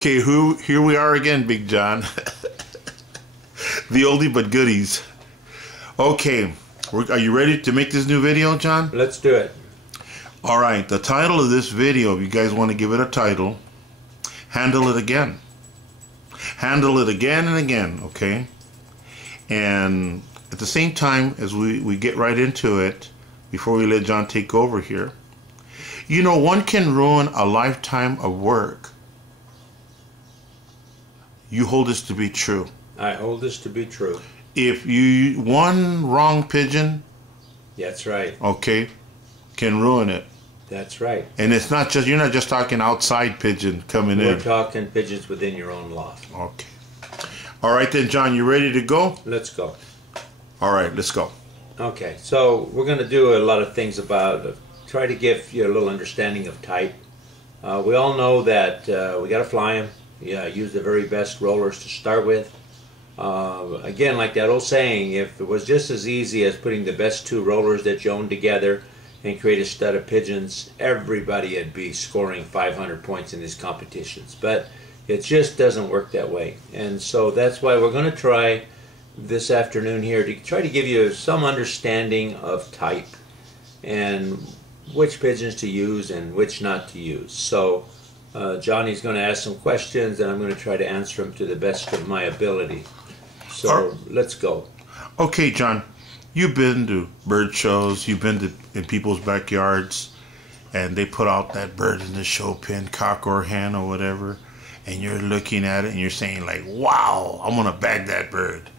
Okay, here we are again, Big John. The oldie but goodies. Okay, are you ready to make this new video, John? Let's do it. All right, the title of this video, if you guys want to give it a title, Handle It Again. Handle it again and again, okay? And at the same time, as we get right into it, before we let John take over here, you know, one can ruin a lifetime of work. You hold this to be true. I hold this to be true. If you one wrong pigeon, that's right. Okay, can ruin it. That's right. And it's not just, you're not just talking outside pigeon coming in. We're talking pigeons within your own loft. Okay. All right then, John, you ready to go? Let's go. All right, let's go. Okay, so we're going to do a lot of things about, try to give you a little understanding of type. We all know that we got to fly them. Yeah, use the very best rollers to start with. Again, like that old saying, if it was just as easy as putting the best two rollers that you own together and create a stud of pigeons, everybody would be scoring 500 points in these competitions. But it just doesn't work that way. And so that's why we're going to try this afternoon here to try to give you some understanding of type and which pigeons to use and which not to use. So Johnny's going to ask some questions, and I'm going to try to answer them to the best of my ability. So let's go. Okay, John, you've been to bird shows, you've been to in people's backyards, and they put out that bird in the show pen, cock or hen or whatever, and you're looking at it and you're saying like, wow, I'm going to bag that bird.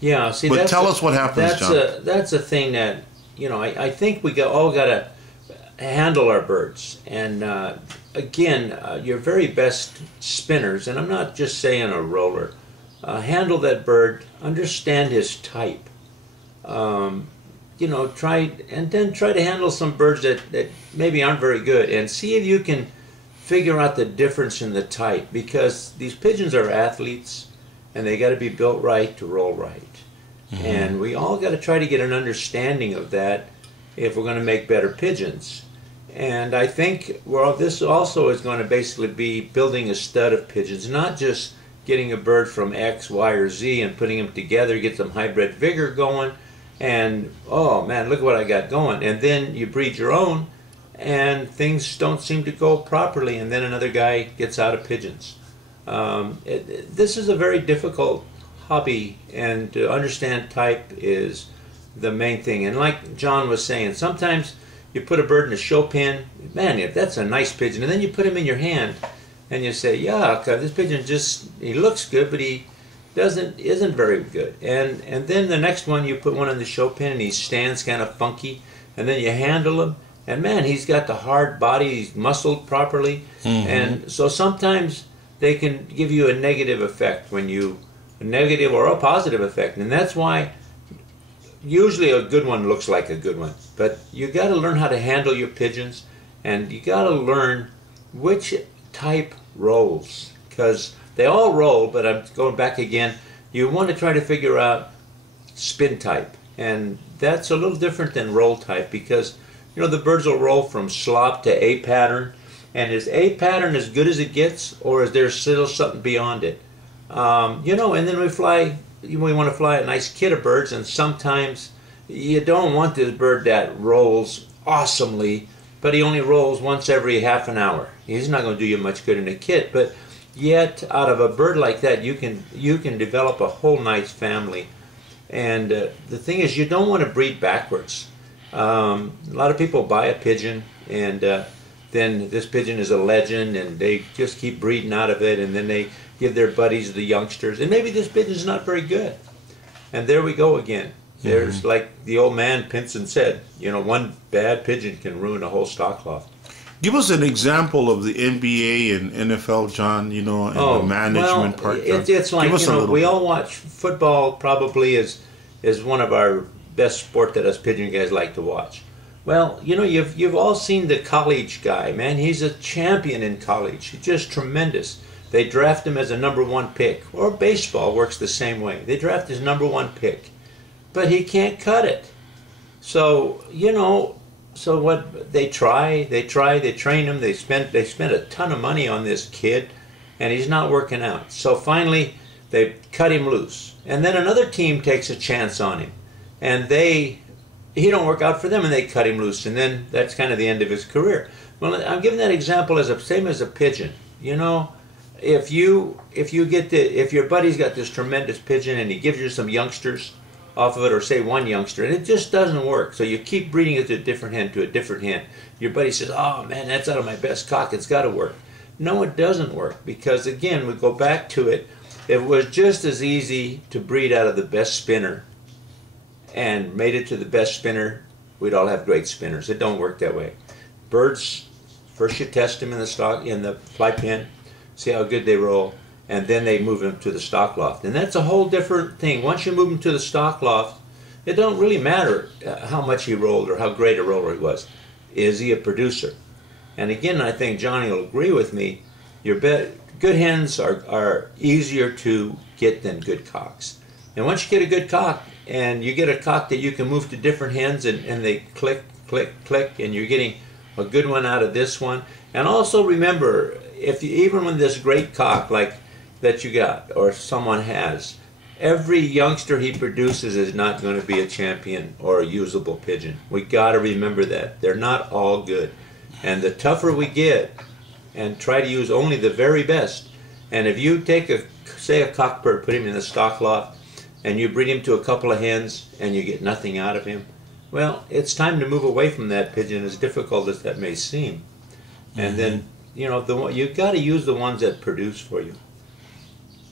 Yeah, see, but tell us what happens, John. That's a thing that, you know, I think we all got to handle our birds. And again, your very best spinners, and I'm not just saying a roller, handle that bird, understand his type. You know, try to handle some birds that maybe aren't very good, and see if you can figure out the difference in the type, because these pigeons are athletes and they got to be built right to roll right. Mm-hmm. And we all got to try to get an understanding of that if we're going to make better pigeons. And I think this also is going to basically be building a stud of pigeons, not just getting a bird from X, Y, or Z and putting them together, get some hybrid vigor going, and oh man, look what I got going. And then you breed your own and things don't seem to go properly, and then another guy gets out of pigeons. This is a very difficult hobby, and to understand type is the main thing. And like John was saying, sometimes you put a bird in a show pen, man, if that's a nice pigeon, and then you put him in your hand and you say, yeah, this pigeon he looks good, but he isn't very good. And then the next one, you put one in the show pen and he stands kind of funky, and then you handle him, and man, he's got the hard body, he's muscled properly. Mm-hmm. And so sometimes they can give you a negative effect a negative or a positive effect. And that's why usually a good one looks like a good one. But you got to learn how to handle your pigeons, and you got to learn which type rolls, because they all roll, but I'm going back again. You want to try to figure out spin type, and that's a little different than roll type, because you know the birds will roll from slop to A pattern, and is A pattern as good as it gets, or is there still something beyond it? You know, and then we want to fly a nice kit of birds, and sometimes you don't want this bird that rolls awesomely, but he only rolls once every half an hour. He's not going to do you much good in a kit, but yet out of a bird like that you can develop a whole nice family. And the thing is, you don't want to breed backwards. A lot of people buy a pigeon, and then this pigeon is a legend, and they just keep breeding out of it, and then they give their buddies, the youngsters, and maybe this pigeon's not very good. And there we go again. There's, mm-hmm. like the old man Pinson said, you know, one bad pigeon can ruin a whole stock loft. Give us an example of the NBA and NFL, John, you know, and the management part. It's like, you know, we all watch football probably is one of our best sport that us pigeon guys like to watch. Well, you know, you've all seen the college guy, man. He's a champion in college. He's just tremendous. They draft him as a #1 pick. Or baseball works the same way. They draft his #1 pick. But he can't cut it. So, you know, so what they train him, they spent a ton of money on this kid, and he's not working out. So finally, they cut him loose. And then another team takes a chance on him, and he don't work out for them, and they cut him loose, and then that's kind of the end of his career. Well, I'm giving that example as same as a pigeon. You know, if your buddy's got this tremendous pigeon and he gives you some youngsters off of it, or say one youngster, and it just doesn't work, so you keep breeding it to a different hen. Your buddy says, "Oh man, that's out of my best cock. It's got to work." No, it doesn't work, because again, we go back to it. If it was just as easy to breed out of the best spinner and made it to the best spinner, we'd all have great spinners. It don't work that way. Birds, first you test them in the fly pen, see how good they roll, and then they move them to the stock loft. And that's a whole different thing. Once you move them to the stock loft, it don't really matter how much he rolled or how great a roller he was. Is he a producer? And again, I think Johnny will agree with me, good hens are easier to get than good cocks. And once you get a good cock, and you get a cock that you can move to different hens, and they click, click, click, and you're getting a good one out of this one. And also remember, even when this great cock like that you got, or someone has, every youngster he produces is not going to be a champion or a usable pigeon. We got to remember that. They're not all good. And the tougher we get, and try to use only the very best, and if you take say a cockbird, put him in the stock loft, and you breed him to a couple of hens, and you get nothing out of him, well, it's time to move away from that pigeon, as difficult as that may seem. And then, you know, you've got to use the ones that produce for you.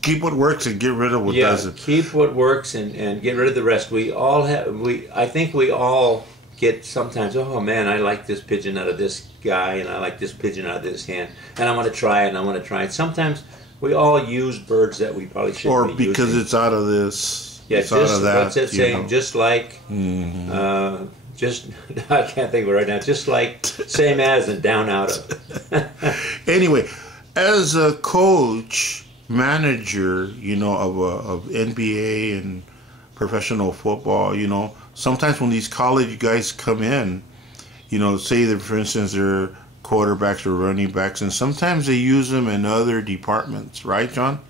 Keep what works and get rid of what doesn't. Keep what works and get rid of the rest. I think we all get sometimes, oh man, I like this pigeon out of this guy, and I like this pigeon out of this hen, and I want to try it, and I want to try it. Sometimes we all use birds that we probably shouldn't be using. Or because it's out of this, it's out of that. What's it saying? Know. Just like, I can't think of it right now. Just like, same as, and down out of. Anyway, as a coach, manager, you know, of NBA and professional football, you know, sometimes when these college guys come in, you know, say that, for instance, they're quarterbacks or running backs, and sometimes they use them in other departments, right, John?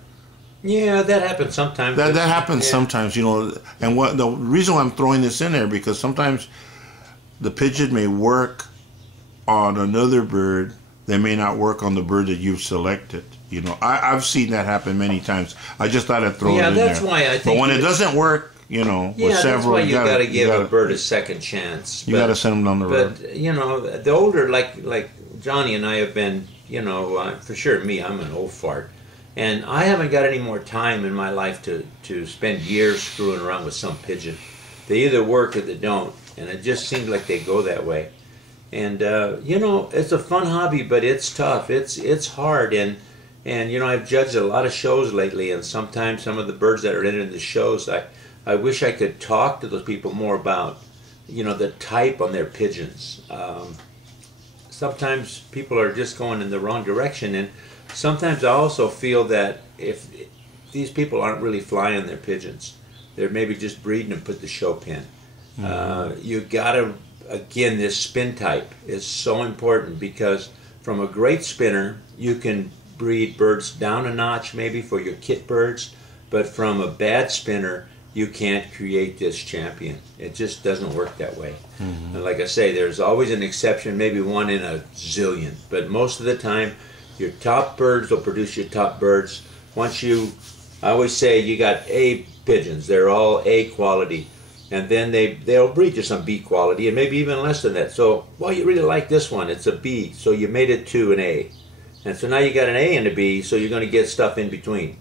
Yeah, that happens sometimes. That happens sometimes, you know. And the reason why I'm throwing this in there, because sometimes the pigeon may work on another bird that may not work on the bird that you've selected. You know, I've seen that happen many times. I just thought I'd throw it in there. Yeah, that's why I think. But when it doesn't work, you know, with several, that's why you got to give a bird a second chance. You got to send them down the road. But you know, the older, like Johnny and I have been, you know, for sure. I'm an old fart, and I haven't got any more time in my life to spend years screwing around with some pigeon. They either work or they don't, and it just seems like they go that way. And you know, it's a fun hobby, but it's tough. It's hard, and you know, I've judged a lot of shows lately, and sometimes some of the birds that are in the shows, I wish I could talk to those people more about, you know, the type on their pigeons. Sometimes people are just going in the wrong direction, and sometimes I also feel that if these people aren't really flying their pigeons, they're maybe just breeding and put the show pen. You gotta, again, this spin type is so important, because from a great spinner you can breed birds down a notch maybe for your kit birds, but from a bad spinner you can't create this champion. It just doesn't work that way. And like I say, there's always an exception, maybe one in a zillion, but most of the time your top birds will produce your top birds. I always say you got A pigeons, they're all A quality, and then they'll breed you some B quality, and maybe even less than that. So, well, you really like this one, it's a B, so you made it to an A. And so now you got an A and a B, so you're going to get stuff in between.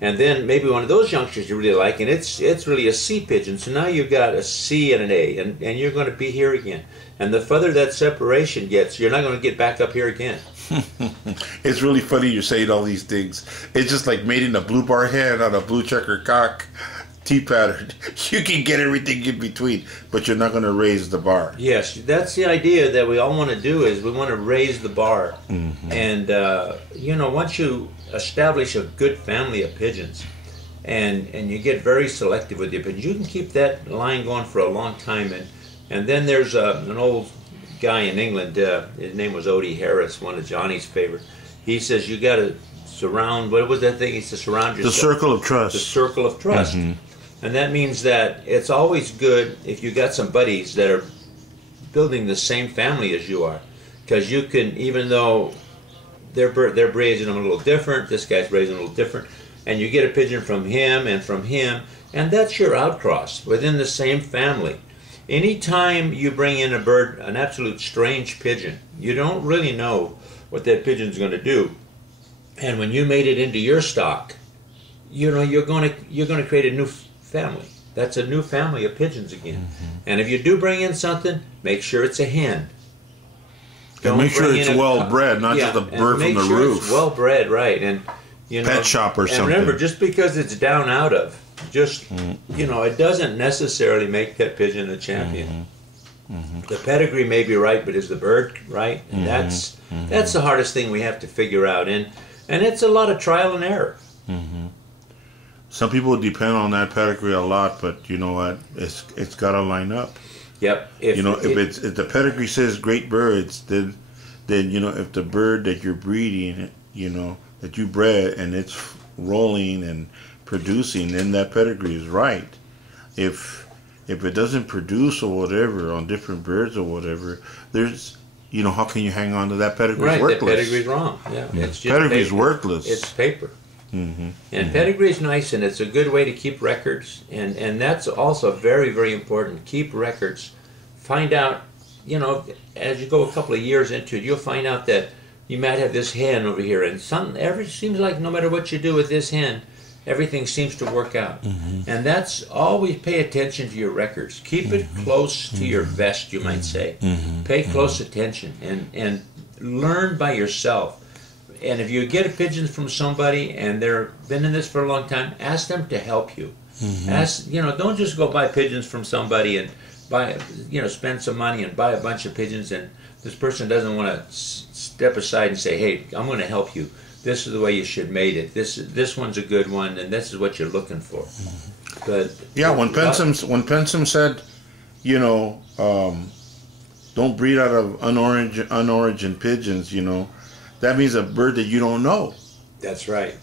And then maybe one of those youngsters you really like, and it's really a C pigeon. So now you've got a C and an A, and you're going to be here again. And the further that separation gets, you're not going to get back up here again. It's really funny you're saying all these things. It's just like mating a blue bar hen on a blue checker cock, T-pattern. You can get everything in between, but you're not going to raise the bar. Yes, that's the idea that we all want to do, is we want to raise the bar. And, you know, once you establish a good family of pigeons, and you get very selective with your pigeons, you can keep that line going for a long time. And then there's an old guy in England, his name was Odie Harris, one of Johnny's favorite. He says you got to surround. What was that thing? It's to surround yourself. The circle of trust. The circle of trust. And that means that it's always good if you got some buddies that are building the same family as you are, because you can, even though they're raising them a little different, this guy's raising a little different, and you get a pigeon from him, and that's your outcross within the same family. Anytime you bring in a bird, an absolute strange pigeon, you don't really know what that pigeon's going to do. And when you made it into your stock, you know you're going to create a new family. That's a new family of pigeons again. And if you do bring in something, make sure it's a hen. And make sure it's well bred, not just a bird from the roof. It's well bred, right? And you know, pet shop or something. And remember, just because it's down out of, just you know, it doesn't necessarily make that pigeon a champion. The pedigree may be right, but is the bird right? And that's the hardest thing we have to figure out, and it's a lot of trial and error. Some people depend on that pedigree a lot, but you know what? It's got to line up. Yep. If the pedigree says great birds, then you know, if the bird that you're breeding, you know, that you bred and it's rolling and producing, then that pedigree is right. If it doesn't produce or whatever on different birds or whatever, there's, you know, how can you hang on to that pedigree? Right, worthless. that pedigree's wrong. Yeah, it's just pedigree's paper. worthless. It's paper. And pedigree is nice, and it's a good way to keep records, and that's also very, very important. Keep records. Find out, you know, as you go a couple of years into it, you'll find out that you might have this hen over here, and seems like no matter what you do with this hen, everything seems to work out. And that's always pay attention to your records. Keep it close to your vest, you might say. Pay close attention and learn by yourself. And if you get a pigeon from somebody and they've been in this for a long time, ask them to help you. Ask, you know, don't just go buy pigeons from somebody and buy, you know, spend some money and buy a bunch of pigeons, and this person doesn't want to step aside and say, hey, I'm going to help you. This is the way you should mate it. This one's a good one, and this is what you're looking for. But yeah, when Pensum said, you know, don't breed out of unorigined pigeons, you know, that means a bird that you don't know. That's right.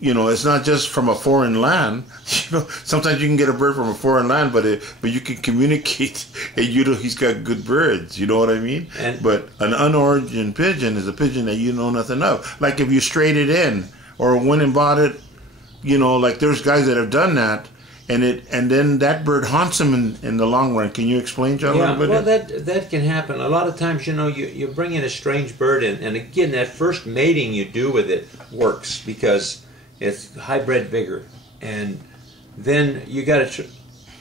You know, it's not just from a foreign land. You know, sometimes you can get a bird from a foreign land, but you can communicate, and you know he's got good birds. You know what I mean? But an unorigined pigeon is a pigeon that you know nothing of. Like if you strayed it in or went and bought it, you know, like there's guys that have done that, and then that bird haunts them in the long run. Can you explain, John? Yeah, well, that can happen. A lot of times, you know, you bring in a strange bird, and again, that first mating you do with it works because it's hybrid vigor, and then you got to,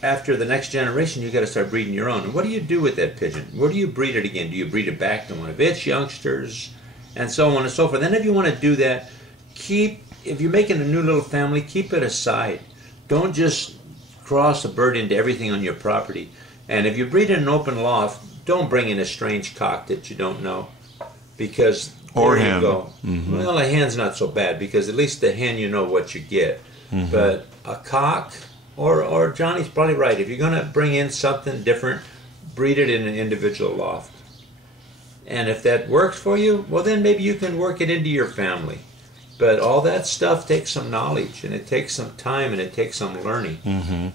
after the next generation, you got to start breeding your own. And what do you do with that pigeon? Where do you breed it again? Do you breed it back to one of its youngsters, and so on and so forth? Then, if you want to do that, if you're making a new little family, keep it aside. Don't just cross a bird into everything on your property. And if you breed in an open loft, don't bring in a strange cock that you don't know, because or there hen. you go. Well, a hen's not so bad because at least the hen you know what you get. But a cock, or Johnny's probably right. If you're going to bring in something different, breed it in an individual loft. And if that works for you, well then maybe you can work it into your family. But all that stuff takes some knowledge, and it takes some time, and it takes some learning.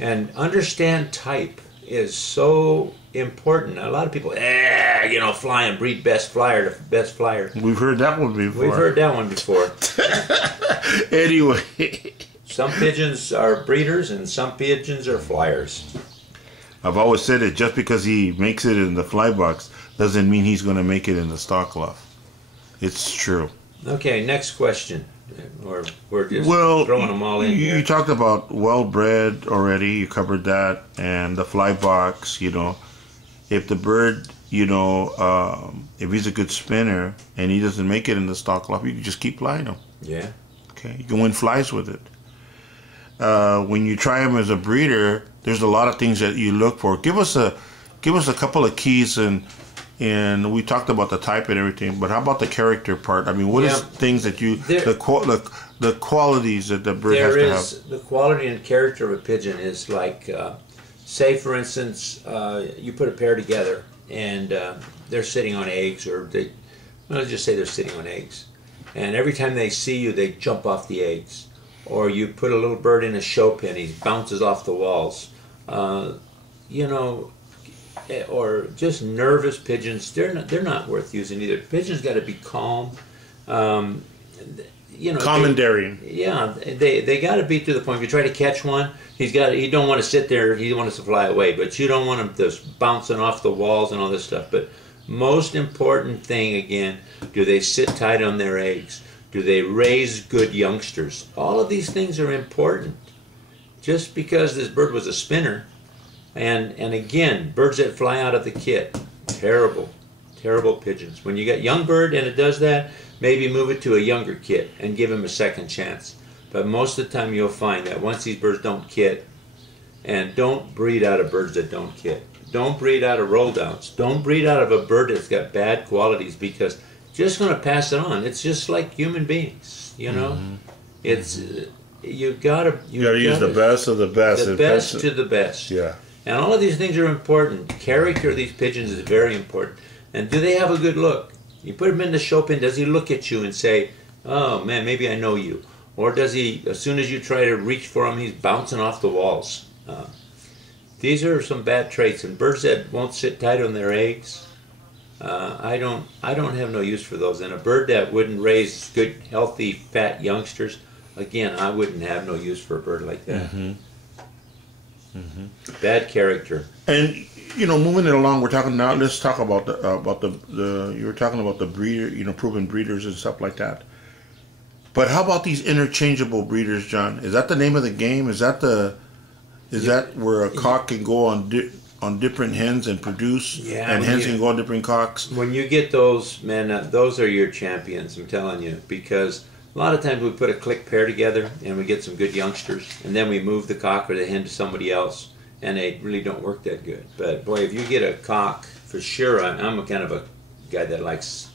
And understand type is so important. A lot of people, you know, fly and breed best flyer to best flyer. We've heard that one before. We've heard that one before. Anyway. Some pigeons are breeders, and some pigeons are flyers. I've always said it, just because he makes it in the fly box doesn't mean he's going to make it in the stock loft. It's true. Okay, next question. Or we're just throwing them all in here. You talked about well-bred already. You covered that. And the fly box, you know. If the bird, you know, if he's a good spinner and he doesn't make it in the stock loft, you can just keep flying him. Yeah. Okay. You can win flies with it. When you try him as a breeder, there's a lot of things that you look for. Give us a couple of keys, and we talked about the type and everything, but how about the character part? I mean, what is things that the qualities that the bird has to have? The quality and character of a pigeon is like, say for instance, you put a pair together and they're sitting on eggs, or let's just say they're sitting on eggs. and every time they see you, they jump off the eggs. Or you put a little bird in a show pen, he bounces off the walls. You know, or just nervous pigeons, they're not worth using either. Pigeons got to be calm. You know, Commandeering. Yeah, they got to be to the point. If you try to catch one, you don't want to sit there. He wants to fly away, but you don't want him just bouncing off the walls and all this stuff. But most important thing again, do they sit tight on their eggs? Do they raise good youngsters? All of these things are important. Just because this bird was a spinner, and again, birds that fly out of the kit, terrible pigeons. When you get young bird and it does that, maybe move it to a younger kit and give him a second chance. But most of the time you'll find that once these birds don't kit, and don't breed out of birds that don't kit. Don't breed out of roll downs. Don't breed out of a bird that's got bad qualities, because just going to pass it on. It's just like human beings, you know. It's you gotta use the best of the best. The best to the best. Yeah. And all of these things are important. Character of these pigeons is very important. And do they have a good look? You put him in the show pen, does he look at you and say, "Oh man, maybe I know you"? Or does he, as soon as you try to reach for him, he's bouncing off the walls? These are some bad traits. And birds that won't sit tight on their eggs, I don't have no use for those. And a bird that wouldn't raise good, healthy, fat youngsters, again, I wouldn't have no use for a bird like that. Bad character. And you know, moving it along, we're talking now. Let's talk about the you were talking about the breeder, you know, proven breeders and stuff like that. But how about these interchangeable breeders, John? Is that the name of the game? Is that that where a cock can go on different hens and produce, and hens can go on different cocks? When you get those, man, those are your champions, I'm telling you, because a lot of times we put a click pair together and we get some good youngsters, and then we move the cock or the hen to somebody else, and they really don't work that good. But boy, if you get a cock, for sure, I'm a kind of a guy that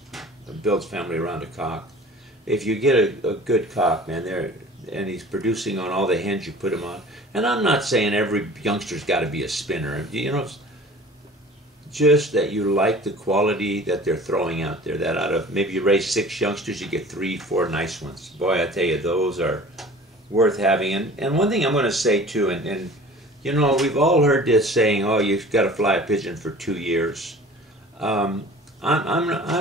builds family around a cock. If you get a good cock, man, and he's producing on all the hens you put him on, and I'm not saying every youngster's got to be a spinner, you know, just that you like the quality that they're throwing out there, that out of, maybe you raise 6 youngsters, you get 3, 4 nice ones. Boy, I tell you, those are worth having. And one thing I'm going to say too, and you know, we've all heard this saying, oh, you've got to fly a pigeon for 2 years. I'm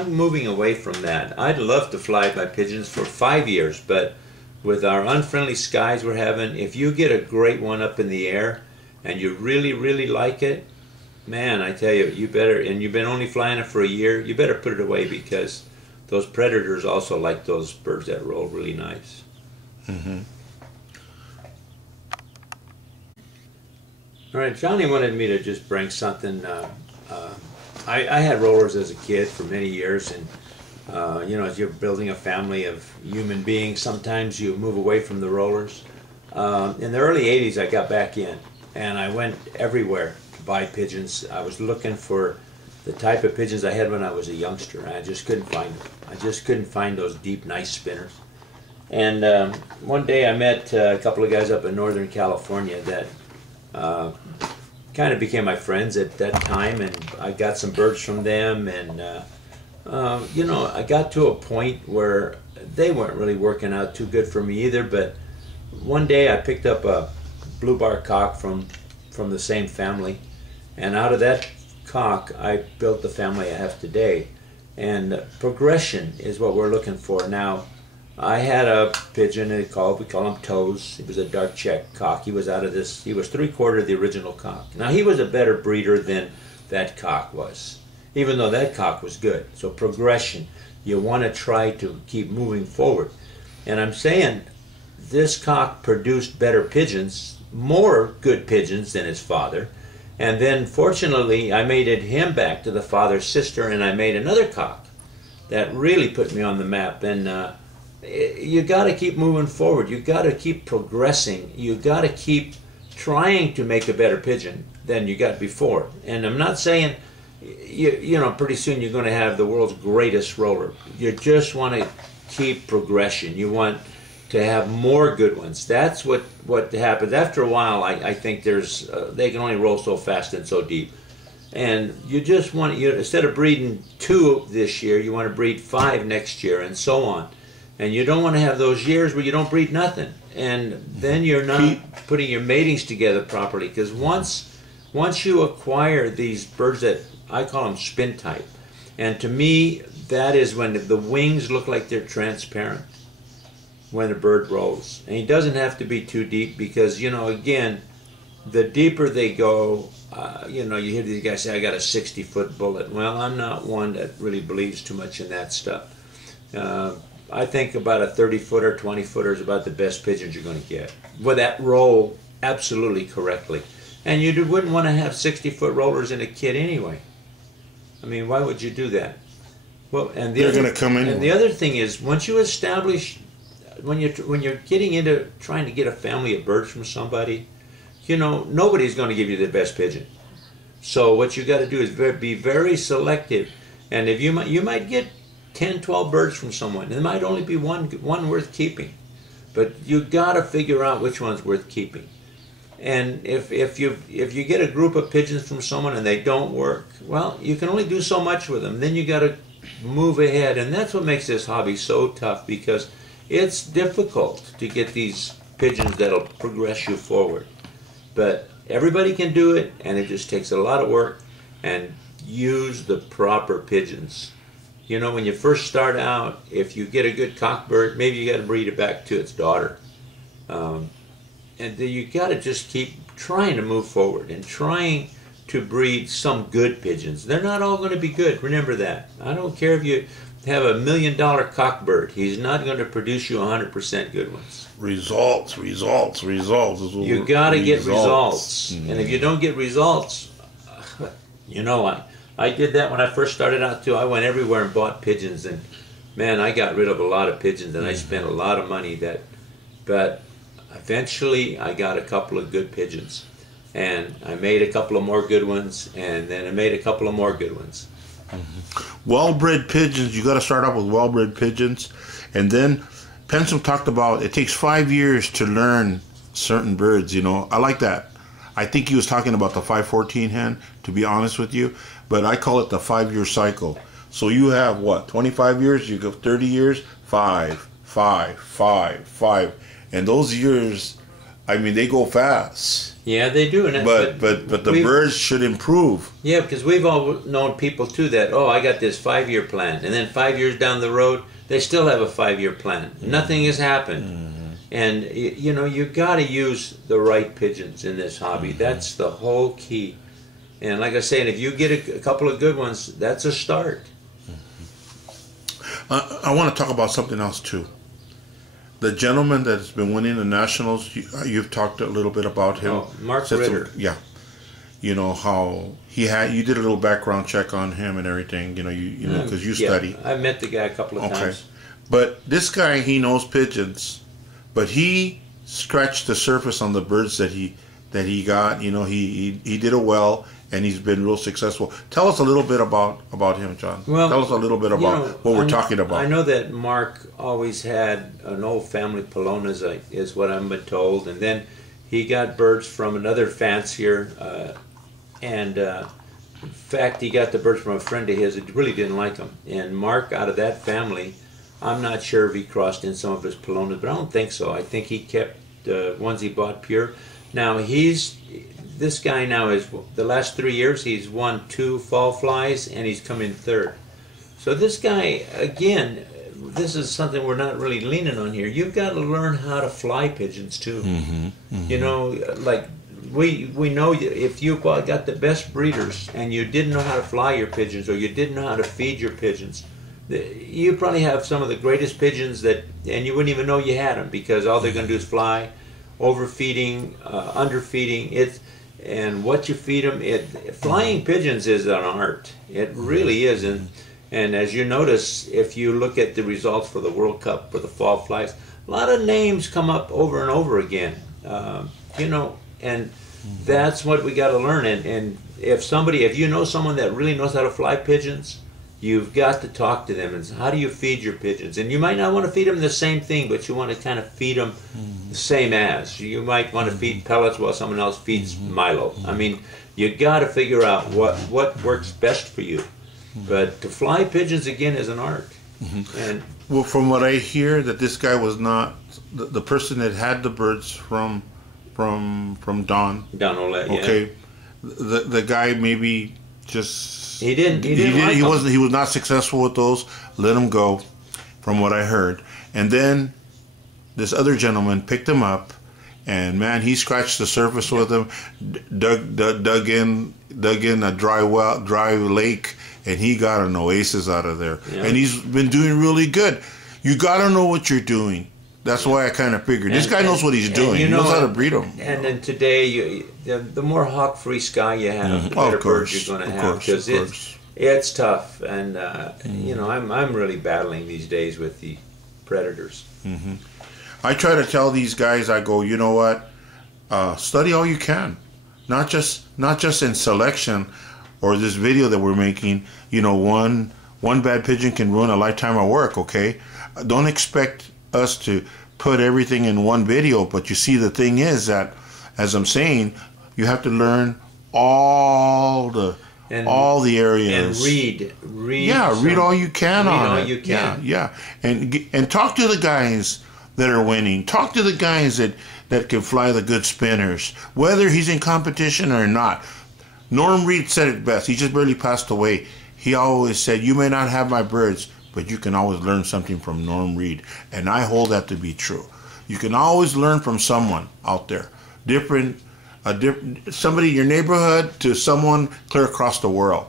moving away from that. I'd love to fly my pigeons for 5 years, but with our unfriendly skies we're having, if you get a great one up in the air and you really, really like it, man, I tell you, you better, and you've been only flying it for a year, you better put it away, because those predators also like those birds that roll really nice. All right, Johnny wanted me to just bring something. I had rollers as a kid for many years, and you know, as you're building a family of human beings, sometimes you move away from the rollers. In the early 80s, I got back in, and I went everywhere to buy pigeons. I was looking for the type of pigeons I had when I was a youngster, and I just couldn't find them. I just couldn't find those deep, nice spinners. And one day I met a couple of guys up in Northern California that kind of became my friends at that time, and I got some birds from them, and you know, I got to a point where they weren't really working out too good for me either, but one day I picked up a blue bar cock from the same family, and out of that cock I built the family I have today. And progression is what we're looking for now. I had a pigeon, we call him Toes. He was a dark check cock. He was out of this, he was 3/4 of the original cock. Now he was a better breeder than that cock was, even though that cock was good. So progression, you want to try to keep moving forward. And I'm saying this cock produced better pigeons, more good pigeons than his father. And then fortunately I mated him back to the father's sister, and I made another cock that really put me on the map. And you got to keep moving forward. You got to keep progressing. You got to keep trying to make a better pigeon than you got before. And I'm not saying, you know, pretty soon you're going to have the world's greatest roller. You just want to keep progression. You want to have more good ones. That's what happens. After a while, I think there's they can only roll so fast and so deep. And you just want, instead of breeding 2 this year, you want to breed 5 next year, and so on. And you don't want to have those years where you don't breed nothing. And then you're not putting your matings together properly. Because once you acquire these birds that, I call them spin type. And to me, that is when the wings look like they're transparent when a bird rolls. And he doesn't have to be too deep because, you know, again, the deeper they go, you know, you hear these guys say, I got a 60-foot bullet. Well, I'm not one that really believes too much in that stuff. I think about a 30-footer, 20-footer is about the best pigeons you're going to get. With that roll absolutely correctly. And you wouldn't want to have 60-foot rollers in a kit anyway. I mean, why would you do that? Well, and they're going to come in. And the other thing is, once you establish, when you're getting into trying to get a family of birds from somebody, you know, nobody's going to give you the best pigeon. So what you got to do is be very selective. And if you might get 10, 12 birds from someone, there might only be one worth keeping. But you got to figure out which one's worth keeping. And if you get a group of pigeons from someone and they don't work, well, you can only do so much with them. Then you got to move ahead, and that's what makes this hobby so tough, because it's difficult to get these pigeons that'll progress you forward. But everybody can do it, and it just takes a lot of work. And use the proper pigeons. You know, when you first start out, if you get a good cockbird, maybe you got to breed it back to its daughter. And you got to just keep trying to move forward and trying to breed some good pigeons. They're not all going to be good. Remember that. I don't care if you have $1 million cockbird. He's not going to produce you 100% good ones. Results. You got to get results. And if you don't get results, you know, I did that when I first started out too. I went everywhere and bought pigeons, and man, I got rid of a lot of pigeons, and I spent a lot of money. But eventually, I got a couple of good pigeons, and I made a couple of more good ones, and then I made a couple of more good ones. Well-bred pigeons. You got to start off with well-bred pigeons, and then Pensum talked about it takes 5 years to learn certain birds. You know, I like that. I think he was talking about the 514 hen, to be honest with you, but I call it the 5-year cycle. So you have what, 25 years? You go 30 years, 5, 5, 5, 5, and those years, I mean, they go fast. Yeah, they do. But the birds should improve. Yeah, because we've all known people too that, oh, I got this 5-year plan, and then 5 years down the road, they still have a 5-year plan. Nothing has happened. And, you know, you got to use the right pigeons in this hobby. That's the whole key. And like I said, if you get a couple of good ones, that's a start. I want to talk about something else, too. The gentleman that has been winning the Nationals, you've talked a little bit about him. Oh, Mark Ritter. Yeah. You know, how you did a little background check on him and everything, you know, because you study. I met the guy a couple of times. But this guy, he knows pigeons. But he scratched the surface on the birds that he got. You know, he did it well, and he's been real successful. Tell us a little bit about him, John. Well, tell us a little bit about what we're talking about. I know that Mark always had an old family Pollonas, is what I've been told, and then he got birds from another fancier, and in fact, he got the birds from a friend of his that really didn't like them. And Mark, out of that family, I'm not sure if he crossed in some of his Pollonas, but I don't think so. I think he kept the ones he bought pure. Now, this guy now is, the last 3 years, he's won 2 fall flies, and he's come in 3rd. So this guy, again, this is something we're not really leaning on here. You've got to learn how to fly pigeons, too. You know, like, we know if you got the best breeders, and you didn't know how to fly your pigeons, or you didn't know how to feed your pigeons, you probably have some of the greatest pigeons and you wouldn't even know you had them, because all they're going to do is fly. Overfeeding, underfeeding, and what you feed them. Flying pigeons is an art. It really is. And as you notice, if you look at the results for the World Cup for the fall flies, a lot of names come up over and over again. You know, and that's what we got to learn. And if you know someone that really knows how to fly pigeons, you've got to talk to them and say, how do you feed your pigeons? And you might not want to feed them the same thing, but you want to kind of feed them the same as. You might want to feed pellets while someone else feeds Milo. I mean, you got to figure out what works best for you. But to fly pigeons, again, is an art. And Well, from what I hear, that this guy was not the person that had the birds from Don. Don Olet, yeah. Okay, the guy maybe just he didn't like he them. wasn't he was not successful with those. Let him go, from what I heard. And then this other gentleman picked him up, and man, he scratched the surface with him, dug in a dry lake, and he got an oasis out of there. Yeah. And he's been doing really good. You got to know what you're doing. That's why I kind of figured this guy knows what he's doing. He knows how to breed them. And then today, the more hawk-free sky you have, the better birds you're going to have, because it's tough. And you know, I'm really battling these days with the predators. Mm-hmm. I try to tell these guys, I go, you know what? Study all you can, not just in selection or this video that we're making. You know, one bad pigeon can ruin a lifetime of work. Okay, don't expect us to put everything in one video, but you see, the thing is that, as I'm saying, you have to learn all the areas and read. Yeah, read all you can on it. All you can. Yeah, and talk to the guys that are winning. Talk to the guys that can fly the good spinners, whether he's in competition or not. Norm Reed said it best. He just barely passed away. He always said, "You may not have my birds, but you can always learn something from Norm Reed." And I hold that to be true. You can always learn from someone out there. Somebody in your neighborhood to someone clear across the world.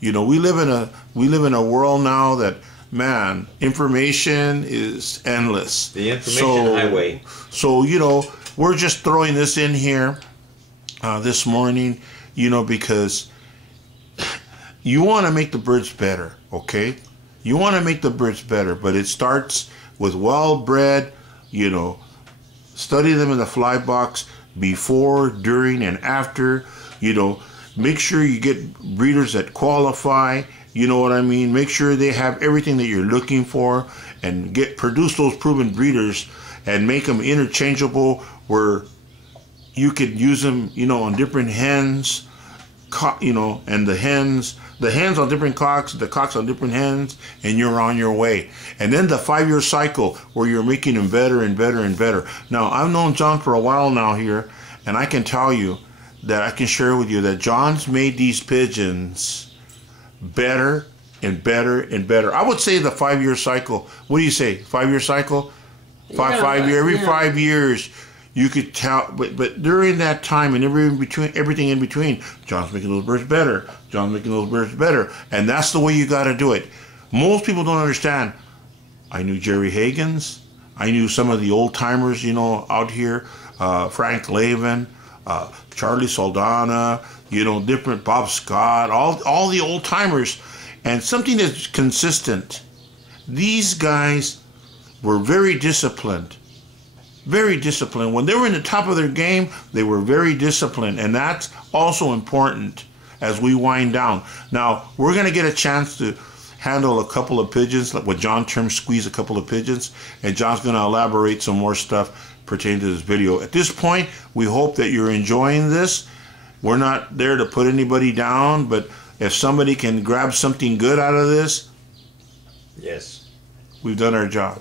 You know, we live in a world now that, man, information is endless. The information highway. So, you know, we're just throwing this in here this morning, you know, because you want to make the birds better, okay? You want to make the birds better, but it starts with well-bred, you know, study them in the fly box before, during, and after, you know. Make sure you get breeders that qualify, you know what I mean? Make sure they have everything that you're looking for, and produce those proven breeders and make them interchangeable where you could use them, you know, on different hens, you know, and the hens on different cocks, the cocks on different hens, and you're on your way. And then the 5-year cycle where you're making them better and better and better. Now, I've known John for a while now here, and I can tell you that I can share with you that John's made these pigeons better and better and better. I would say the 5-year cycle. What do you say? 5-year cycle? Every 5 years, you could tell. But during that time and everything in between, John's making those birds better. John's making those birds better, and that's the way you got to do it. Most people don't understand. I knew Jerry Hagens. I knew some of the old timers, you know, out here. Frank Lavin. Charlie Saldana, you know, different Bob Scott, all the old timers, and something that's consistent. These guys were very disciplined. Very disciplined. When they were in the top of their game, they were very disciplined, and that's also important as we wind down. Now, we're going to get a chance to handle a couple of pigeons, like what John termed squeeze a couple of pigeons, and John's going to elaborate some more stuff pertaining to this video. At this point, we hope that you're enjoying this. We're not there to put anybody down, but if somebody can grab something good out of this, yes, we've done our job.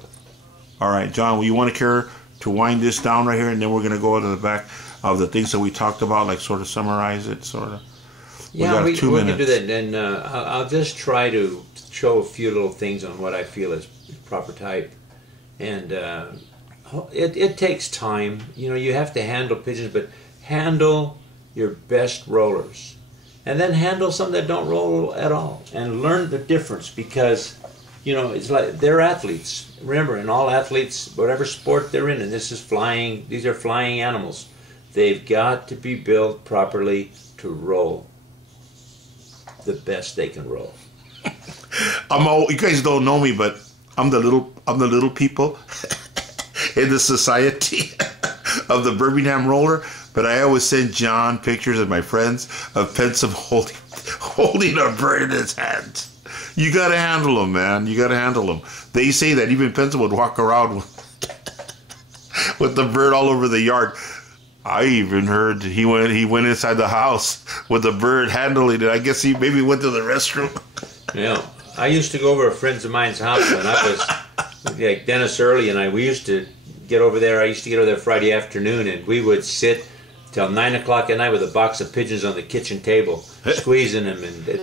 All right, John, will you want to care to wind this down right here, and then we're going to go to the back of the things that we talked about, like sort of summarize it, sort of. Yeah, we can do that, and I'll just try to show a few little things on what I feel is proper type, and it takes time. You know, you have to handle pigeons, but handle your best rollers, and then handle some that don't roll at all, and learn the difference, because, you know, it's like they're athletes. Remember, and all athletes, whatever sport they're in, and this is flying, these are flying animals, they've got to be built properly to roll the best they can roll. You guys don't know me, but I'm the little people in the society of the Birmingham roller. But I always send John pictures of my friends of Pensum holding a bird in his hands. You got to handle them, man. You got to handle them. They say that even Pensum would walk around with the bird all over the yard. I even heard he went inside the house with the bird handling it. I guess he maybe went to the restroom. Yeah, I used to go over to friends of mine's house when I was like Dennis Early and I, we used to get over there. I used to get over there Friday afternoon, and we would sit till 9 o'clock at night with a box of pigeons on the kitchen table, squeezing them, and